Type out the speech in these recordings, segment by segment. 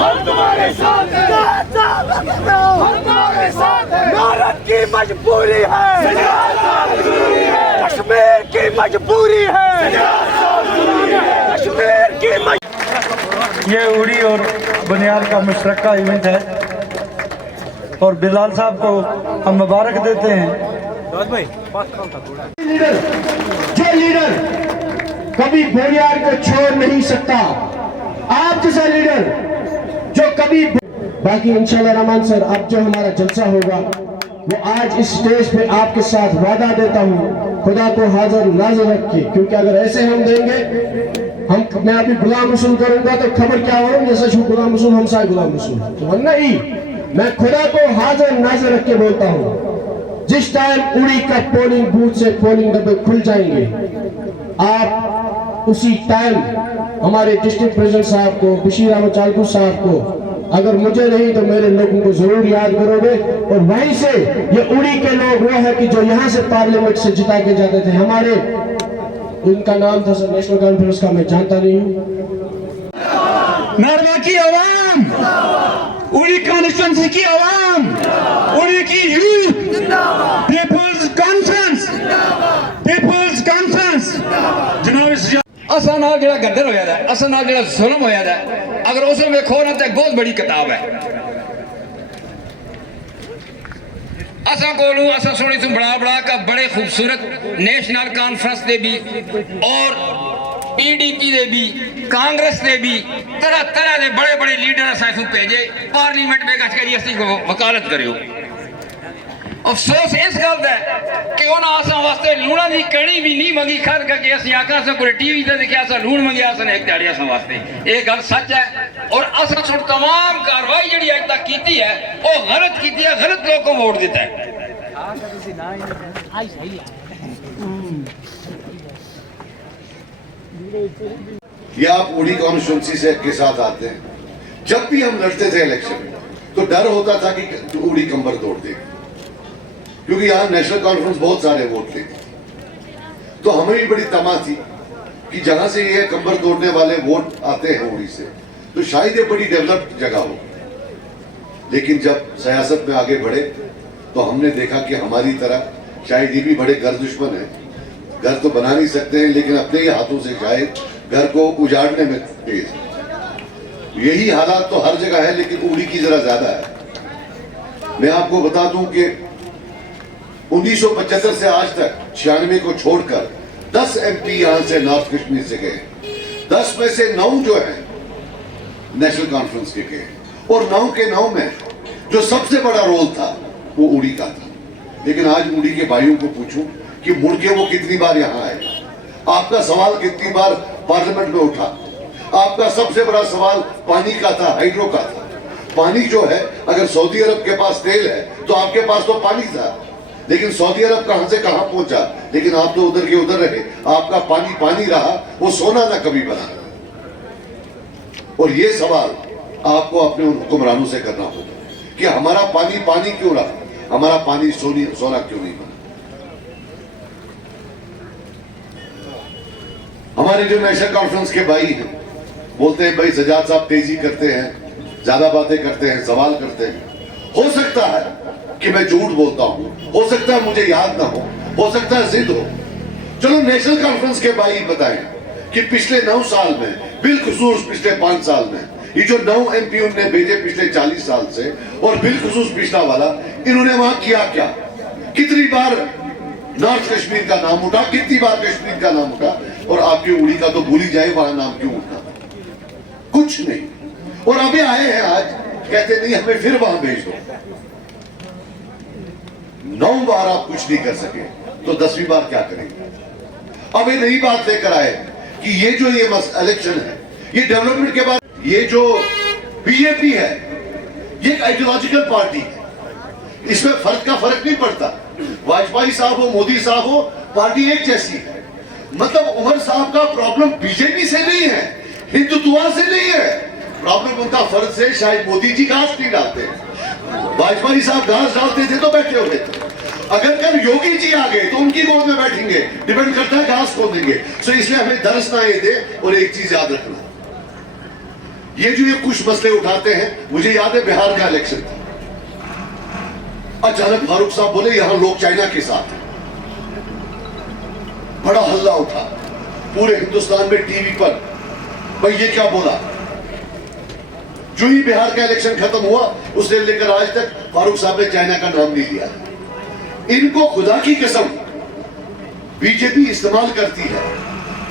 हम तुम्हारे साथ हैं। भारत की मजबूरी है, कश्मीर की मजबूरी है, कश्मीर की मजबूरी। ये उड़ी और बनियाल का मुश्तरका इवेंट है और बिलाल साहब को हम मुबारक देते हैं। जो लीडर कभी बोरियार को छोड़ नहीं सकता, आप जैसा लीडर जो कभी बाकी इंशाल्लाह रहमान सर, अब जो हमारा जलसा होगा वो आज इस स्टेज पे आपके साथ वादा देता हूँ खुदा को हाजिर नाजिर रख के, क्योंकि अगर ऐसे हम देंगे मैं अभी गुलाम रसूल करूंगा तो खबर क्या हो जैसे शू गुलाम रसूल हम सारे गुलाम रसूल तो नहीं, मैं खुदा को हाजिर नाजिर रख के बोलता हूँ जिस टाइम उड़ी का पोलिंग बूथ से पोलिंग डब्बे खुल जाएंगे आप उसी टाइम हमारे डिस्ट्रिक्ट प्रेसिडेंट साहब को, बशीर अहमद चालकू साहब को, अगर मुझे नहीं तो मेरे लोगों को जरूर याद करोगे। और वहीं से ये उड़ी के लोग वो है कि जो यहाँ से पार्लियामेंट से जिता के जाते थे, हमारे उनका नाम था सर नेशनल कॉन्फ्रेंस का, मैं जानता नहीं हूँ। नरवा की आवाम, उड़ी कॉन्स्टिट्यूंसी की आवाम, उड़ी की youth, people's conference, people's conference. जनाब असा नाल जेड़ा गद्दर होया दा, असा नाल जेड़ा जुल्म होया दा, अगर उसे वेखो ना तो एक बहुत बड़ी किताब है। असा कोलू असा सुनी तू बड़ा बड़ा का बड़े खूबसूरत नेशनल कॉन्फ्रेंस दे भी और पीडीपी दे भी कांग्रेस दे भी तरह तरह के बड़े बड़े लीडर असा भेजे पार्लीमेंट में कच करी असी वकालत करियो। अफसोस इस गल का कि उन्हें असा वास्ते लूणा की कणी भी नहीं मंगी खर करके असं आखा अस कोई टीवी से देखा असा लूण मंगे असन एक दिहाड़ी असा वास्ते, ये गल सच है। और असा सुन तमाम कार्रवाई जी अज तक की है वो गलत की है, गलत लोग को वोट दिता है। ये आप उड़ी कॉन्स्टिट्यूंसी से के साथ आते हैं, जब भी हम लड़ते थे इलेक्शन तो डर होता था कि उड़ी कंबर तोड़ देगी, क्योंकि यहाँ नेशनल कॉन्फ्रेंस बहुत सारे वोट लेती। तो हमें भी बड़ी तमा थी कि जहां से ये कंबर तोड़ने वाले वोट आते हैं उड़ी से, तो शायद ये बड़ी डेवलप्ड जगह हो। लेकिन जब सियासत में आगे बढ़े तो हमने देखा कि हमारी तरह शायद ये भी बड़े घर दुश्मन है। घर तो बना नहीं सकते हैं लेकिन अपने ही हाथों से शायद घर को उजाड़ने में तेज। यही हालात तो हर जगह है लेकिन उड़ी की जरा ज्यादा है। मैं आपको बता दूं कि 1975 से आज तक 96 को छोड़कर 10 एमपी यहां से नॉर्थ कश्मीर से गए। 10 में से 9 जो है नेशनल कॉन्फ्रेंस के गए और 9 के 9 में जो सबसे बड़ा रोल था वो उड़ी का था। लेकिन आज उड़ी के भाइयों को पूछूं कि मुड़ के वो कितनी बार यहां आए, आपका सवाल कितनी बार पार्लियामेंट में उठा। आपका सबसे बड़ा सवाल पानी का था, हाइड्रो का था। पानी जो है, अगर सऊदी अरब के पास तेल है तो आपके पास तो पानी था, लेकिन सऊदी अरब कहां से कहां पहुंचा, लेकिन आप तो उधर के उधर रहे। आपका पानी पानी रहा, वो सोना ना कभी बना। और ये सवाल आपको अपने उन हुक्मरानों से करना होगा कि हमारा पानी पानी क्यों रहा, हमारा पानी सोना क्यों नहीं बना। हमारे जो नेशनल कॉन्फ्रेंस के भाई हैं बोलते हैं भाई सजाद साहब तेजी करते हैं, ज्यादा बातें करते हैं, सवाल करते हैं। हो सकता है कि मैं झूठ बोलता हूं, हो सकता है मुझे याद ना हो सकता है जिद हो। चलो नेशनल कॉन्फ्रेंस के भाई बताएं कि पिछले 9 साल में, बिलखुसूस पिछले 5 साल में, ये जो 9 एमपी उन्होंने भेजे पिछले 40 साल से और बिलखुसूस पिछला वाला, इन्होंने वहां किया क्या? कितनी बार नॉर्थ कश्मीर का नाम उठा, कितनी बार कश्मीर का नाम उठा? और आपकी उड़ी का तो भूल ही जाए वहां नाम क्यों उठा, कुछ नहीं। और अभी आए हैं आज कहते नहीं हमें फिर वहां भेज दो। 9 बार आप कुछ नहीं कर सके तो 10वीं बार क्या करेंगे? अब ये नई बात लेकर आए कि ये जो ये इलेक्शन है, ये डेवलपमेंट के बाद, ये जो बीजेपी है ये एक आइडियोलॉजिकल पार्टी है, इसमें फर्क नहीं पड़ता। वाजपेयी साहब हो, मोदी साहब हो, पार्टी एक जैसी है। मतलब उमर साहब का प्रॉब्लम बीजेपी से नहीं है, हिंदुत्व से नहीं है, प्रॉब्लम उनका फर्ज से। शायद मोदी जी घास नहीं डालते, वाजपेयी साहब घास डालते थे तो बैठे हुए थे। अगर कल योगी जी आ गए तो उनकी गोद में बैठेंगे, डिपेंड करता है घास कौन देंगे। सो इसलिए हमें दरस ना ये दे। और एक चीज याद रखना, ये जो ये कुछ मसले उठाते हैं, मुझे याद है बिहार का इलेक्शन था, अचानक फारूक साहब बोले यहां लोग चाइना के साथ हैं। बड़ा हल्ला उठा पूरे हिंदुस्तान में, टीवी पर, भाई ये क्या बोला। जो ही बिहार का इलेक्शन खत्म हुआ उससे लेकर आज तक फारूक साहब ने चाइना का नाम नहीं लिया। इनको खुदा की कसम बीजेपी इस्तेमाल करती है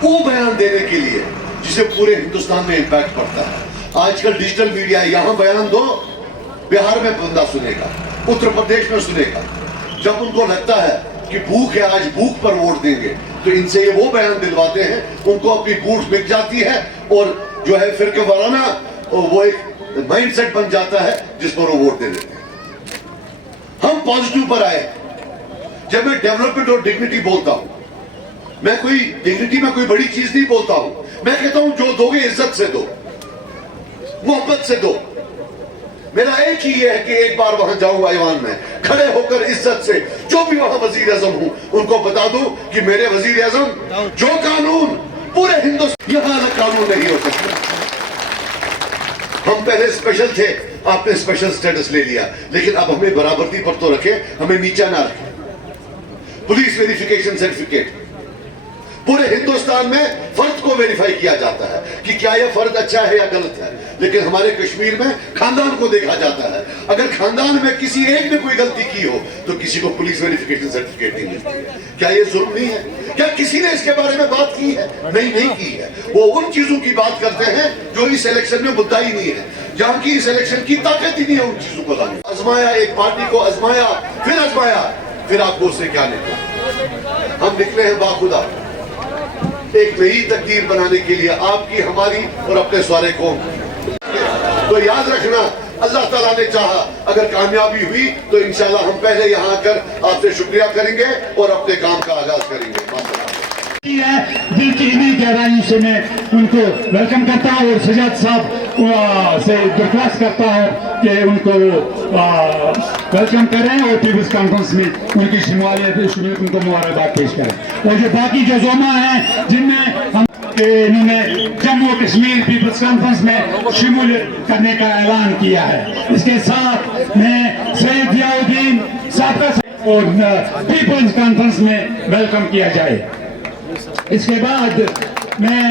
वो बयान देने के लिए जिसे पूरे हिंदुस्तान में इंपैक्ट पड़ता है। आजकल डिजिटल मीडिया है, यहां बयान दो, बिहार में बंदा सुनेगा, उत्तर प्रदेश में सुनेगा। जब उनको लगता है कि भूख है, आज भूख पर वोट देंगे, तो इनसे ये वो बयान दिलवाते हैं, उनको अपनी भूख मिट जाती है और जो है फिर के वराना वो एक माइंडसेट बन जाता है जिस पर वो वोट दे देते हैं। हम पॉजिटिव पर आए। जब मैं डेवलपमेंट और डिग्निटी बोलता हूं, मैं कोई डिग्निटी में कोई बड़ी चीज नहीं बोलता हूं। मैं कहता हूं जो दोगे इज्जत से दो, मोहब्बत से दो। मेरा एक ही ये है कि एक बार वहां जाऊं ऐवान में, खड़े होकर इज्जत से जो भी वहां वजीर आजम हूं उनको बता दूं कि मेरे वजीर आजम जो कानून पूरे हिंदुस्तान, यहां अलग कानून नहीं हो सकता। हम पहले स्पेशल थे, आपने स्पेशल स्टेटस ले लिया, लेकिन अब हमें बराबरी पर तो रखे, हमें नीचा ना रखे। पुलिस वेरिफिकेशन सर्टिफिकेट पूरे हिंदुस्तान में फर्द को वेरीफाई किया जाता है कि क्या यह फर्द अच्छा है या गलत है, लेकिन हमारे कश्मीर में खानदान को देखा जाता है। अगर खानदान में किसी एक ने कोई गलती की हो तो किसी को पुलिस वेरिफिकेशन सर्टिफिकेट नहीं मिलती। क्या यह जुल्म नहीं है? क्या किसी ने इसके बारे में बात की है? नहीं की है। वो उन चीजों की बात करते हैं जो इस इलेक्शन में मुद्दा ही नहीं है, जहां की इस इलेक्शन की ताकत ही नहीं है उन चीजों को लाने। आजमाया, एक पार्टी को आजमाया, फिर आपको उससे क्या निकला? हम निकले हैं बाखुदा एक नई तकदीर बनाने के लिए, आपकी, हमारी और अपने सारे कौम। तो याद रखना, अल्लाह ताला ने चाहा, अगर कामयाबी हुई तो इंशाल्लाह हम पहले यहाँ आकर आपसे शुक्रिया करेंगे और अपने काम का आगाज करेंगे। दिल की इन्हीं गहराई से मैं उनको वेलकम करता हूँ और सजाद साहब से दरख्वास्त करता हूँ कि उनको वेलकम करें और पीपल्स कॉन्फ्रेंस में उनकी शमूलियत उनको मुबारकबाद पेश करें। और जो बाकी जो जोमा हैं जिनमें हम इन्होंने जम्मू कश्मीर पीपल्स कॉन्फ्रेंस में शमूलियत करने का ऐलान किया है, इसके साथ मैं सैयद जियाउद्दीन साहब और पीपल्स कॉन्फ्रेंस में वेलकम किया जाए। इसके बाद मैं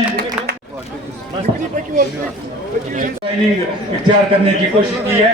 इख्तियार करने की कोशिश की है।